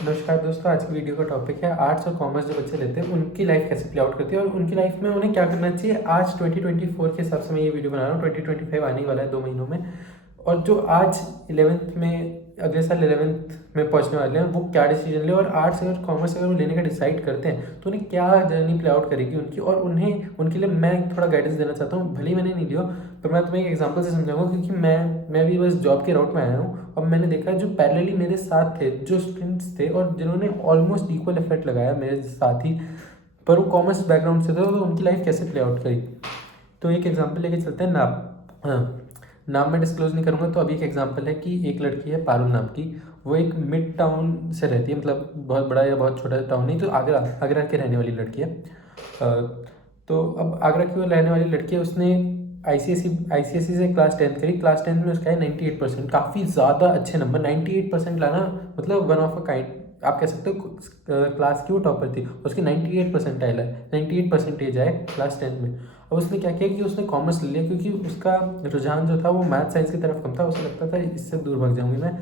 नमस्कार दोस्तों, आज की वीडियो का टॉपिक है आर्ट्स और कॉमर्स जो बच्चे लेते हैं उनकी लाइफ कैसे प्ले आउट करती है और उनकी लाइफ में उन्हें क्या करना चाहिए। आज 2024 के हिसाब से मैं ये वीडियो बना रहा हूँ। 2025 आने वाला है 2 महीनों में। और जो आज 11th में अगले साल 11th में पहुँचने वाले हैं वो क्या डिसीजन ले, और आर्ट्स और कॉमर्स अगर वो लेने का डिसाइड करते हैं तो उन्हें क्या जर्नी प्ले आउट करेगी उनकी, और उन्हें उनके लिए मैं थोड़ा गाइडेंस देना चाहता हूँ। भले ही मैंने नहीं लिया पर मैं तुम्हें एक एग्जांपल से समझाऊंगा, क्योंकि मैं भी बस जॉब के राउट में आया हूँ। अब मैंने देखा जो पैरेलली मेरे साथ थे, जो स्टूडेंट्स थे और जिन्होंने ऑलमोस्ट इक्वल एफर्ट लगाया मेरे साथ ही, पर वो कॉमर्स बैकग्राउंड से थे, तो उनकी लाइफ कैसे प्ले आउट करी। तो एक एग्जांपल लेके चलते हैं। नाम, हाँ, नाम मैं डिस्क्लोज नहीं करूँगा। तो अभी एक एग्जांपल है कि एक लड़की है पारुल नाम की। वो एक मिड टाउन से रहती है, मतलब बहुत बड़ा या बहुत छोटा टाउन नहीं, तो आगरा आगरा के रहने वाली लड़की है। तो अब आगरा की वो रहने वाली लड़की है। उसने आईसीएसई से क्लास 10th करी। क्लास 10th में उसका है 98%, काफ़ी ज़्यादा अच्छे नंबर। 98% लाना मतलब वन ऑफ अ काइंड आप कह सकते हो। क्लास की वो टॉपर थी, उसकी 98 परसेंटाइल है, 98 परसेंटेज आए क्लास 10th में। अब उसने क्या किया कि उसने कॉमर्स ले लिया, क्योंकि उसका रुझान जो था वो मैथ साइंस की तरफ कम था। उसे लगता था इससे दूर भाग जाऊंगी मैं,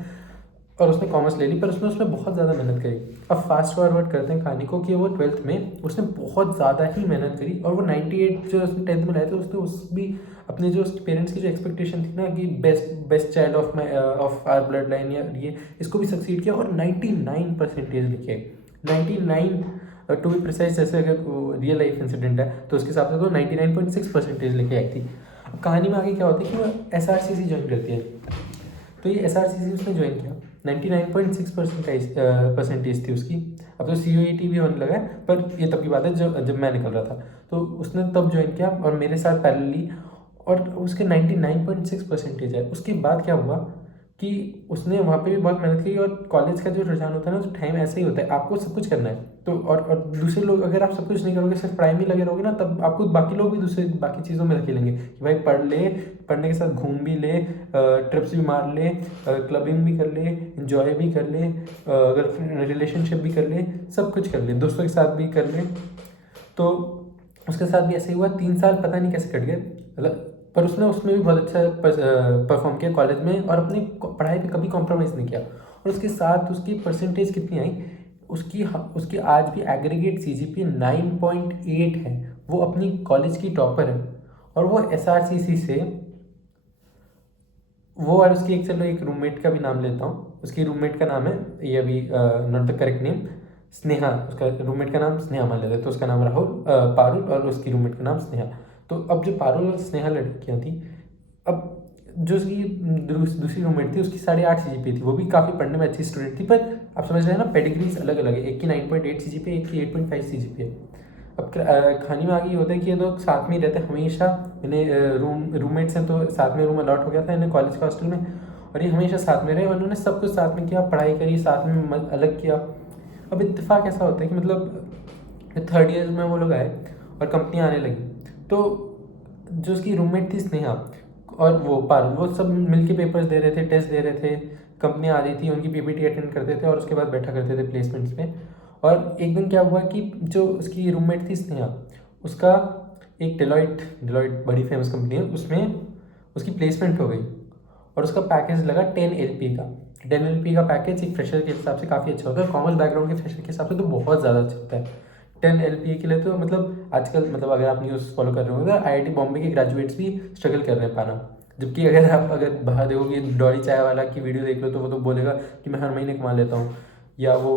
और उसने कॉमर्स ले ली। पर उसने उसमें बहुत ज़्यादा मेहनत करी। अब फास्ट फॉरवर्ड करते हैं कहानी को कि वो 12th में उसने बहुत ज़्यादा ही मेहनत करी, और वो 98 जो उसने 10th में लाए थे, उसने उस भी अपने जो उसके पेरेंट्स की जो एक्सपेक्टेशन थी ना कि best best child of my of our blood line, या ये इसको भी सक्सीड किया और 99 परसेंटेज लेके आई। 99 टू बी प्रिसाइज। जैसे अगर रियल लाइफ इंसिडेंट है तो उसके हिसाब से तो 99.6 परसेंटेज लेके आई थी। अब कहानी में आगे क्या होता है कि वो SRCC ज्वाइन करती है। तो ये SRCC उसने ज्वाइन किया, 99.6 परसेंटेज थी उसकी। अब तो COET भी होने लगा है, पर ये तब की बात है जब मैं निकल रहा था। तो उसने तब ज्वाइन किया और मेरे साथ पैरेलली, और उसके 99.6 परसेंटेज है। उसके बाद क्या हुआ कि उसने वहाँ पे भी बहुत मेहनत की। और कॉलेज का जो रुझान होता है ना, तो टाइम ऐसे ही होता है, आपको सब कुछ करना है। तो और दूसरे लोग, अगर आप सब कुछ नहीं करोगे, सिर्फ पढ़ाई में लगे रहोगे ना, तब आपको बाकी लोग भी दूसरे बाकी चीज़ों में धकेलेंगे कि भाई पढ़ ले, पढ़ने के साथ घूम भी ले, ट्रिप्स भी मार ले, क्लबिंग भी कर ले, इंजॉय भी कर ले, अगर रिलेशनशिप भी कर ले, सब कुछ कर ले, दोस्तों के साथ भी कर ले। तो उसके साथ भी ऐसे ही हुआ। 3 साल पता नहीं कैसे कट गए, मतलब। पर उसने उसमें भी बहुत अच्छा परफॉर्म किया कॉलेज में, और अपनी पढ़ाई पे कभी कॉम्प्रोमाइज़ नहीं किया। और उसके साथ उसकी परसेंटेज कितनी आई, उसकी उसकी आज भी एग्रीगेट CGPA 9.8 है। वो अपनी कॉलेज की टॉपर है। और वो SRCC से वो, और उसकी एक, चलो एक रूममेट का भी नाम लेता हूँ। उसकी रूममेट का नाम है, ये अभी not the correct name, Sneha. उसका रूममेट का नाम स्नेहा मान लेते हैं, तो उसका नाम राहुल, पारुल, और उसकी रूममेट का नाम स्नेहा। तो अब जो पारुल और स्नेहा लड़कियाँ थी, अब जो उसकी दूसरी रूममेट थी, उसकी 8.5 CGPA थी। वो भी काफ़ी पढ़ने में अच्छी स्टूडेंट थी, पर आप समझ रहे हैं ना, पेडिग्रीज अलग अलग है। एक की 9.8 CGPA, एक की 8.5 CGPA। अब कहानी में आगे ये होता है कि ये लोग साथ में ही रहते हैं हमेशा। इन्हें रूममेट्स हैं तो साथ में रूम अलॉट हो गया था इन्हें कॉलेज के हॉस्टल में, और ये हमेशा साथ में रहे। और उन्होंने सब कुछ साथ में किया, पढ़ाई करी साथ में, अलग किया। अब इत्तेफाक ऐसा होता है कि मतलब 3rd ईयर में वो लोग आए और कंपनियाँ आने लगी। तो जो उसकी रूममेट थी स्नेहा और वो पारुल, वो सब मिलके पेपर्स दे रहे थे, टेस्ट दे रहे थे, कंपनियाँ आ रही थी, उनकी PPT अटेंड करते थे और उसके बाद बैठा करते थे प्लेसमेंट्स पे। और एक दिन क्या हुआ कि जो उसकी रूममेट थी स्नेहा, उसका एक डिलॉयट बड़ी फेमस कंपनी है, उसमें उसकी प्लेसमेंट हो गई। और उसका पैकेज लगा 10 LP का। 10 LP का पैकेज एक फ्रेशर के हिसाब से काफ़ी अच्छा होता है, कॉमर्स बैकग्राउंड के फ्रेशर के हिसाब से तो बहुत ज़्यादा अच्छा होता है। 10 LPA के लिए तो मतलब आजकल, मतलब अगर आप न्यूज़ फॉलो कर रहे हो तो IIT बॉम्बे के ग्रेजुएट्स भी स्ट्रगल कर रहे हैं पाना। जबकि अगर बाहर देखोगे, डॉली चाय वाला की वीडियो देख लो, तो वो तो बोलेगा कि मैं हर महीने कमा लेता हूँ। या वो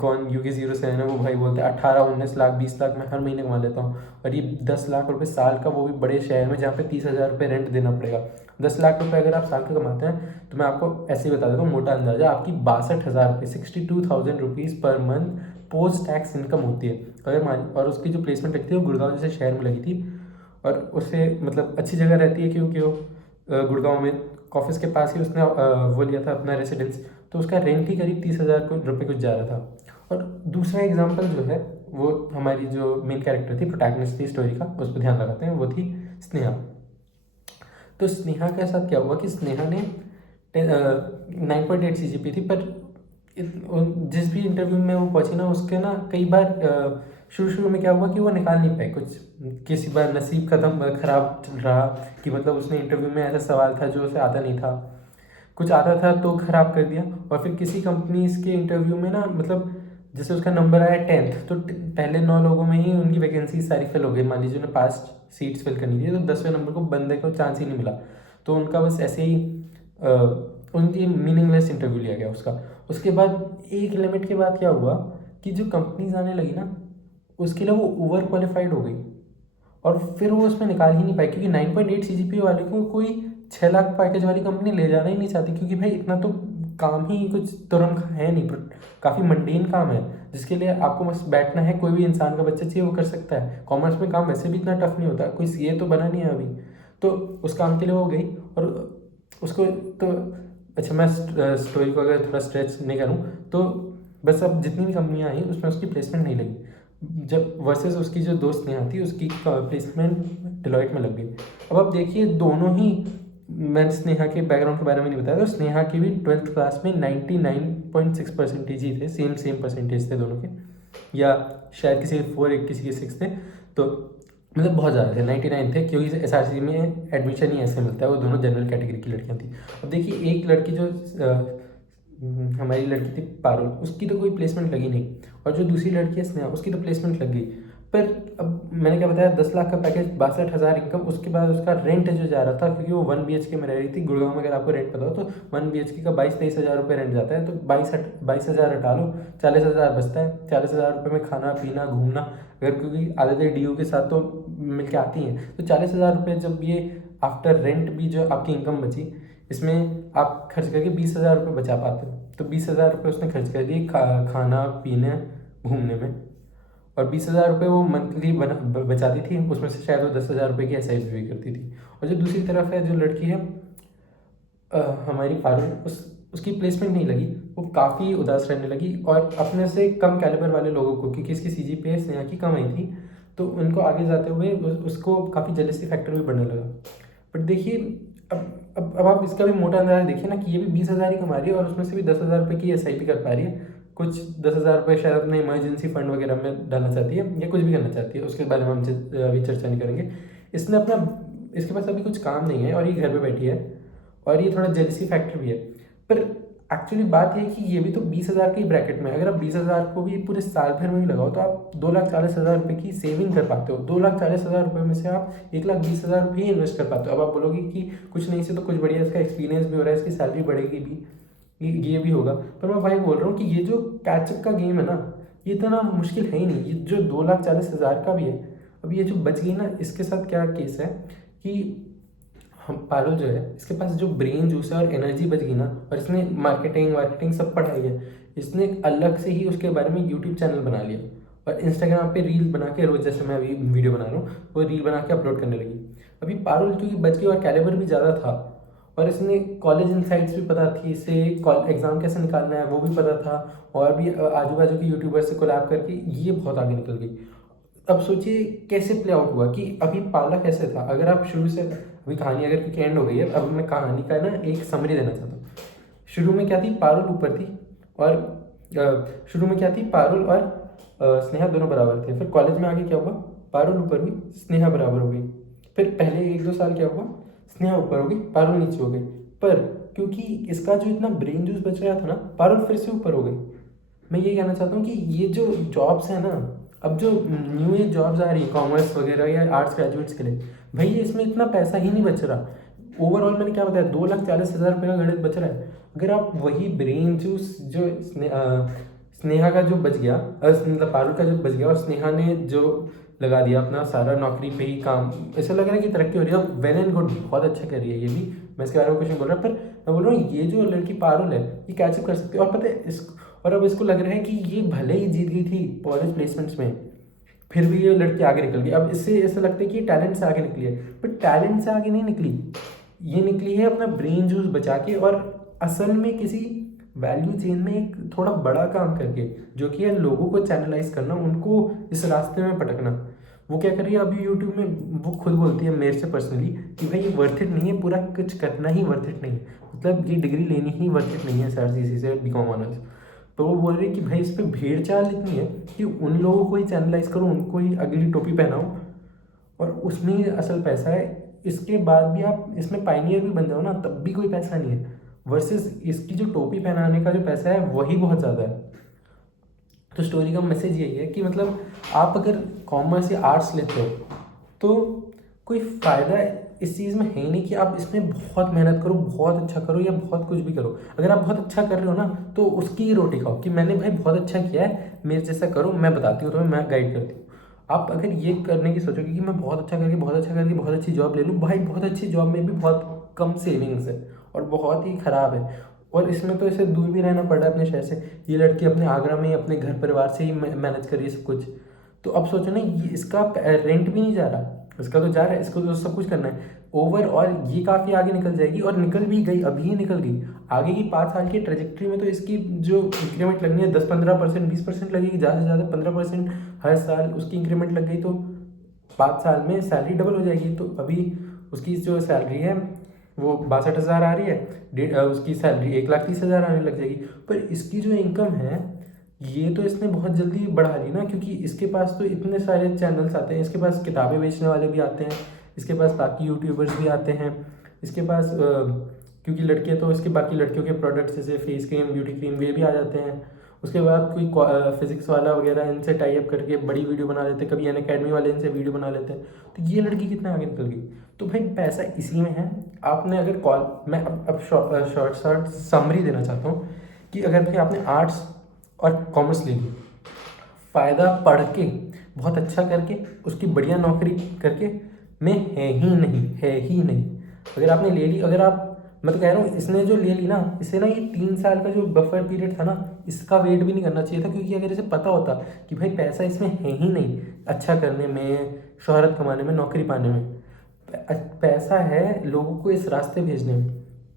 कौन UK07 है, वो भाई बोलते हैं 18-19 लाख 20 लाख मैं हर महीने कमा लेता हूँ। और ये 10 लाख रुपए साल का, वो भी बड़े शहर में जहाँ पे 30,000 रुपये रेंट देना पड़ेगा। 10 लाख रुपए अगर आप साल का कमाते हैं, तो मैं आपको ऐसे ही बता देता हूँ, मोटा अंदाजा आपकी 62,000 रुपये, 62,000 rupees per month post tax income होती है। अगर मान, और उसकी जो प्लेसमेंट लगती है वो गुड़गांव जैसे शहर में लगी थी। और उससे मतलब अच्छी जगह रहती है, क्योंकि वो गुड़गांव में ऑफिस के पास ही उसने वो लिया था अपना रेसिडेंस। तो उसका रेंट ही करीब 30,000 रुपये कुछ जा रहा था। और दूसरा एग्जाम्पल जो है, वो हमारी जो मेन कैरेक्टर थी, प्रोटैगनिस्ट थी स्टोरी का, उस पर ध्यान लगाते हैं, वो थी स्नेहा। तो स्नेहा के साथ क्या हुआ कि स्नेहा ने 9.8 CGPA थी, पर जिस भी इंटरव्यू में वो पहुंची ना, उसके ना कई बार शुरू शुरू में क्या हुआ कि वो निकाल नहीं पाए कुछ। किसी बार नसीब खराब चल रहा कि मतलब उसने इंटरव्यू में ऐसा सवाल था जो उसे आता नहीं था। कुछ आता था तो ख़राब कर दिया। और फिर किसी कंपनीज के इंटरव्यू में ना मतलब जैसे उसका नंबर आया 10th, तो पहले 9 लोगों में ही उनकी वैकेंसी सारी फिल हो गई। मान लीजिए उन्हें 5 सीट्स फिल करनी थी, तो 10वें नंबर को बंदे को चांस ही नहीं मिला। तो उनका बस ऐसे ही उनकी मीनिंगलेस इंटरव्यू लिया गया उसका। उसके बाद एक लिमिट के बाद क्या हुआ कि जो कंपनीज आने लगी ना, उसके लिए वो ओवर क्वालिफाइड हो गई और फिर वो उसमें निकाल ही नहीं पाई, क्योंकि 9.8 CGPA वाले को कोई 6 लाख पैकेज वाली कंपनी ले जाना ही नहीं चाहती, क्योंकि भाई इतना तो काम ही कुछ तुरंत है नहीं, काफ़ी मंडेन काम है जिसके लिए आपको बस बैठना है। कोई भी इंसान का बच्चा चाहिए वो कर सकता है। कॉमर्स में काम वैसे भी इतना टफ नहीं होता, कोई सीए तो बना नहीं है अभी, तो उस काम के लिए वो गई। और उसको तो अच्छा, मैं स्टोरी को अगर थोड़ा स्ट्रेच नहीं करूँ तो बस अब जितनी भी कंपनियाँ आई उसमें उसकी प्लेसमेंट नहीं लगी, जब वर्सेस उसकी जो दोस्त नेहा थी उसकी प्लेसमेंट डिलॉयट में लग गई। अब आप देखिए दोनों ही, मैंने स्नेहा के बैकग्राउंड के बारे में नहीं बताया, तो स्नेहा की भी 12th क्लास में 99.6 परसेंटेज ही थे, सेम परसेंटेज थे दोनों के, या शायद किसी के 4 किसी के 6 थे, तो मतलब बहुत ज़्यादा थे, 99 थे, क्योंकि SRC में एडमिशन ही ऐसे मिलता है। वो दोनों जनरल कैटेगरी की लड़कियाँ थी। अब देखिए एक लड़की जो हमारी लड़की थी पारुल, उसकी तो कोई प्लेसमेंट लगी नहीं, और जो दूसरी लड़की है स्नेहा उसकी तो प्लेसमेंट लग गई। पर अब मैंने क्या बताया, 10 लाख का पैकेज, 62,000 इनकम, उसके बाद उसका रेंट जो जा रहा था, क्योंकि वो 1 BHK में रह रही थी। गुड़गांव में अगर आपको रेंट पता हो तो 1 BHK का 22-23 हज़ार रुपये रेंट जाता है, तो 22 हज़ार हटा लो, 40,000 बचता है। 40,000 रुपये में खाना पीना घूमना, अगर क्योंकि आदतें DU के साथ तो मिल के आती हैं, तो 40,000 रुपये जब ये आफ्टर रेंट भी जो आपकी इनकम बची, इसमें आप खर्च करके 20,000 रुपये बचा पाते हो। तो 20,000 रुपये उसने खर्च कर दिए खाना पीने घूमने में, और 20,000 रुपये वो मंथली बचाती थी, उसमें से शायद वो 10,000 रुपये की SIP भी करती थी। और जो दूसरी तरफ है, जो लड़की है हमारी पारुल, उसकी प्लेसमेंट नहीं लगी, वो काफ़ी उदास रहने लगी, और अपने से कम कैलिबर वाले लोगों को, क्योंकि इसकी CGPA स्नेहा की कम आई थी, तो उनको आगे जाते हुए उसको काफ़ी जेलसी फैक्टर भी बढ़ने लगा। बट देखिए अब आप इसका भी मोटा अंदाजा देखिए ना, कि ये भी 20,000 ही कमा रही है और उसमें से भी 10,000 रुपये की SIP कर पा रही है। कुछ 10,000 रुपये शायद अपने इमरजेंसी फंड वगैरह में डालना चाहती है, या कुछ भी करना चाहती है, उसके बारे में हम अभी चर्चा नहीं करेंगे। इसने अपना, इसके पास अभी कुछ काम नहीं है और ये घर पे बैठी है, और ये थोड़ा जेलसी फैक्टर भी है। पर एक्चुअली बात ये है कि ये भी तो 20,000 के ही ब्रैकेट में, अगर आप 20,000 को भी पूरे साल भर में ही लगाओ तो आप 2,40,000 रुपये की सेविंग कर पाते हो। 2,40,000 रुपये में से आप 1,20,000 रुपये ही इन्वेस्ट कर पाते हो। अब आप बोलोगे कि कुछ नहीं से तो कुछ बढ़िया, इसका एक्सपीरियंस भी हो रहा है, इसकी सैलरी बढ़ेगी भी, ये भी होगा। पर मैं भाई बोल रहा हूँ कि ये जो कैचअप का गेम है ना, ये इतना मुश्किल है ही नहीं। ये जो 2,40,000 का भी है, अब ये जो बच गई ना, इसके साथ क्या केस है कि हम पारुल जो है, इसके पास जो ब्रेन जूस है और एनर्जी बच गई ना, और इसने मार्केटिंग सब पढ़ाई है, इसने अलग से ही उसके बारे में यूट्यूब चैनल बना लिया, और इंस्टाग्राम पे रील बना के रोज, जैसे मैं अभी वीडियो बना रहा हूँ, वो रील बना के अपलोड करने लगी। अभी पारुल क्योंकि बच गई और कैलिबर भी ज़्यादा था, और इसने कॉलेज इनसाइट्स भी पता थी, इसे एग्ज़ाम कैसे निकालना है वो भी पता था, और भी आजू बाजू के यूट्यूबर से कोलैब करके ये बहुत आगे निकल गई। अब सोचिए कैसे प्ले आउट हुआ, कि अभी पाला कैसे था। अगर आप शुरू से, अभी कहानी अगर क्योंकि एंड हो गई है, अब मैं कहानी का ना एक समरी देना चाहता हूँ। शुरू में क्या थी, पारुल ऊपर थी, और शुरू में क्या थी, पारुल और स्नेहा दोनों बराबर थे। फिर कॉलेज में आगे क्या हुआ, पारुल ऊपर हुई, स्नेहा बराबर हो गई। फिर पहले 1-2 साल क्या हुआ, स्नेहा ऊपर हो गई, पारुल नीचे हो गई। पर क्योंकि इसका जो इतना ब्रेन जूस बच रहा था ना, पारुल फिर से ऊपर हो गई। मैं ये कहना चाहता हूँ कि ये जो जॉब्स है ना, अब जो न्यू एज जॉब्स आ रही है कॉमर्स वगैरह या आर्ट्स ग्रेजुएट्स के लिए, भाई इसमें इतना पैसा ही नहीं बच रहा। ओवरऑल मैंने क्या बताया, 2,40,000 रुपये का गणित बच रहा है। अगर आप वही ब्रेन जूस जो स्नेहा का जो बच गया, मतलब पारुल का जो बच गया, और स्नेहा ने जो लगा दिया अपना सारा नौकरी पे ही काम, ऐसा लग रहा है कि तरक्की हो रही है। अब वेल एंड गुड, बहुत अच्छा कर रही है ये भी, मैं इसके बारे में कुछ नहीं बोल रहा, पर मैं बोल रहा हूँ ये जो लड़की पारुल है, ये कैचअप कर सकती है। और पता है और अब इसको लग रहा है कि ये भले ही जीत गई थी कॉलेज प्लेसमेंट्स में, फिर भी ये लड़की आगे निकल गई। अब इससे ऐसा लगता है कि ये टैलेंट से आगे निकली है, बट टैलेंट से आगे नहीं निकली, ये निकली है अपना ब्रेन जूस बचा के, और असल में किसी वैल्यू चेन में एक थोड़ा बड़ा काम करके, जो कि है लोगों को चैनलाइज करना, उनको इस रास्ते में पटकना। वो क्या कर रही है अभी यूट्यूब में, वो खुद बोलती है मेरे से पर्सनली कि भाई ये वर्थ इट नहीं है, पूरा कुछ करना ही वर्थ इट नहीं है, मतलब ये डिग्री लेनी ही वर्थ इट नहीं है SRCC से BCom ऑनर्स। तो वो बोल रही है कि भाई इस पर भीड़ चाल इतनी है कि उन लोगों को ही चैनलाइज करो, उनको ही अगली टोपी पहनाओ, और उसमें ही असल पैसा है। इसके बाद भी आप इसमें पाइनियर भी बन जाओ ना, तब भी कोई पैसा नहीं है। वर्सेस इसकी जो टोपी पहनाने का जो पैसा है वही बहुत ज़्यादा है। तो स्टोरी का मैसेज यही है कि मतलब आप अगर कॉमर्स या आर्ट्स लेते हो तो कोई फ़ायदा इस चीज़ में है ही नहीं कि आप इसमें बहुत मेहनत करो, बहुत अच्छा करो या बहुत कुछ भी करो। अगर आप बहुत अच्छा कर रहे हो ना तो उसकी ही रोटी खाओ कि मैंने भाई बहुत अच्छा किया है, मेरे जैसा करो, मैं बताती हूँ तुम्हें, मैं गाइड करती हूँ। आप अगर ये करने की सोचोगे कि मैं बहुत अच्छा करके बहुत अच्छी जॉब ले लूँ, भाई बहुत अच्छी जॉब में भी बहुत कम सेविंग्स है और बहुत ही ख़राब है। और इसमें तो इसे दूर भी रहना पड़ रहा है अपने शहर से। ये लड़की अपने आगरा में ही अपने घर परिवार से ही मैनेज कर रही है सब कुछ। तो अब सोचो ना, ये इसका रेंट भी नहीं जा रहा, इसका तो जा रहा है, इसको तो सब कुछ करना है। ओवरऑल ये काफ़ी आगे निकल जाएगी और निकल भी गई, अभी ही निकल गई। आगे की 5 साल की ट्रेजेक्ट्री में तो इसकी जो इंक्रीमेंट लगनी है 10-15%, 20% लगेगी, ज़्यादा से ज़्यादा 15% हर साल उसकी इंक्रीमेंट लग गई तो 5 साल में सैलरी डबल हो जाएगी। तो अभी उसकी जो सैलरी है वो 62,000 आ रही है, उसकी सैलरी 1,30,000 आने लग जाएगी। पर इसकी जो इनकम है ये तो इसने बहुत जल्दी बढ़ा ली ना, क्योंकि इसके पास तो इतने सारे चैनल्स आते हैं, इसके पास किताबें बेचने वाले भी आते हैं, इसके पास बाकी यूट्यूबर्स भी आते हैं, इसके पास क्योंकि लड़के तो इसके बाकी लड़कियों के प्रोडक्ट्स जैसे फेस क्रीम, ब्यूटी क्रीम, ये भी आ जाते हैं। उसके बाद कोई फिजिक्स वाला वगैरह इनसे टाई अप करके बड़ी वीडियो बना लेते हैं, कभी अनअकैडमी वाले इनसे वीडियो बना लेते हैं। तो ये लड़की कितना आगे निकल गई। तो भाई पैसा इसी में है। आपने अगर मैं अब शॉर्ट समरी देना चाहता हूँ कि अगर भाई आपने आर्ट्स और कॉमर्स ले ली, फ़ायदा पढ़ के बहुत अच्छा करके उसकी बढ़िया नौकरी करके में है ही नहीं, है ही नहीं। अगर आपने ले ली, अगर आप, मैं तो कह रहा हूँ इसने जो ले ली ना, इसे ना ये 3 साल का जो बफर पीरियड था ना, इसका वेट भी नहीं करना चाहिए था। क्योंकि अगर इसे पता होता कि भाई पैसा इसमें है ही नहीं अच्छा करने में, शोहरत कमाने में, नौकरी पाने में, पैसा है लोगों को इस रास्ते भेजने में,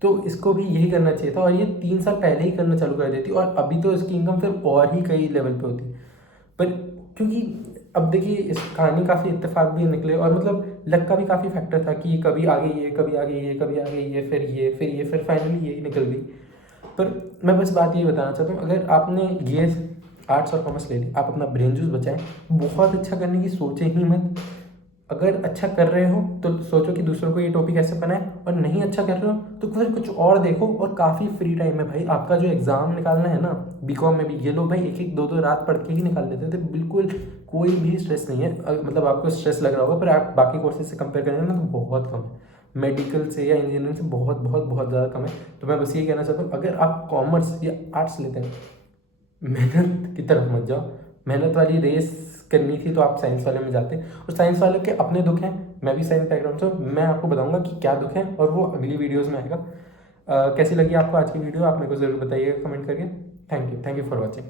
तो इसको भी यही करना चाहिए था और ये 3 साल पहले ही करना चालू कर देती और अभी तो इसकी इनकम फिर और ही कई लेवल पे होती। पर क्योंकि अब देखिए इस कहानी काफ़ी इत्तेफाक भी निकले और मतलब लक का भी काफ़ी फैक्टर था कि कभी आगे ये, कभी आगे ये, कभी आगे ये, फिर ये, फिर ये, फिर फाइनली यही निकल गई। पर मैं बस बात ये बताना चाहता हूँ, अगर आपने ये आर्ट्स और कॉमर्स ले ली, आप अपना ब्रेन जूस बचाएं, बहुत अच्छा करने की सोचें ही मत। अगर अच्छा कर रहे हो तो सोचो कि दूसरों को ये टॉपिक कैसे बनाए, और नहीं अच्छा कर रहे हो तो फिर कुछ और देखो। और काफ़ी फ्री टाइम है भाई, आपका जो एग्ज़ाम निकालना है ना बीकॉम में भी, ये लोग भाई 1-1, 2-2 रात पढ़ के ही निकाल देते थे, बिल्कुल कोई भी स्ट्रेस नहीं है। मतलब आपको स्ट्रेस लग रहा होगा पर आप बाकी कोर्सेज से कंपेयर करेंगे ना तो बहुत कम है, मेडिकल से या इंजीनियरिंग से बहुत बहुत बहुत ज़्यादा कम है। तो मैं बस ये कहना चाहता हूँ, अगर आप कॉमर्स या आर्ट्स लेते हैं, मेहनत की तरफ मत जाओ। मेहनत वाली रेस करनी थी तो आप साइंस वाले में जाते, और साइंस वाले के अपने दुख हैं। मैं भी साइंस बैकग्राउंड से हूँ, मैं आपको बताऊंगा कि क्या दुख है और वो अगली वीडियोस में आएगा। कैसी लगी आपको आज की वीडियो, आप मेरे को ज़रूर बताइएगा कमेंट करके। Thank you for watching.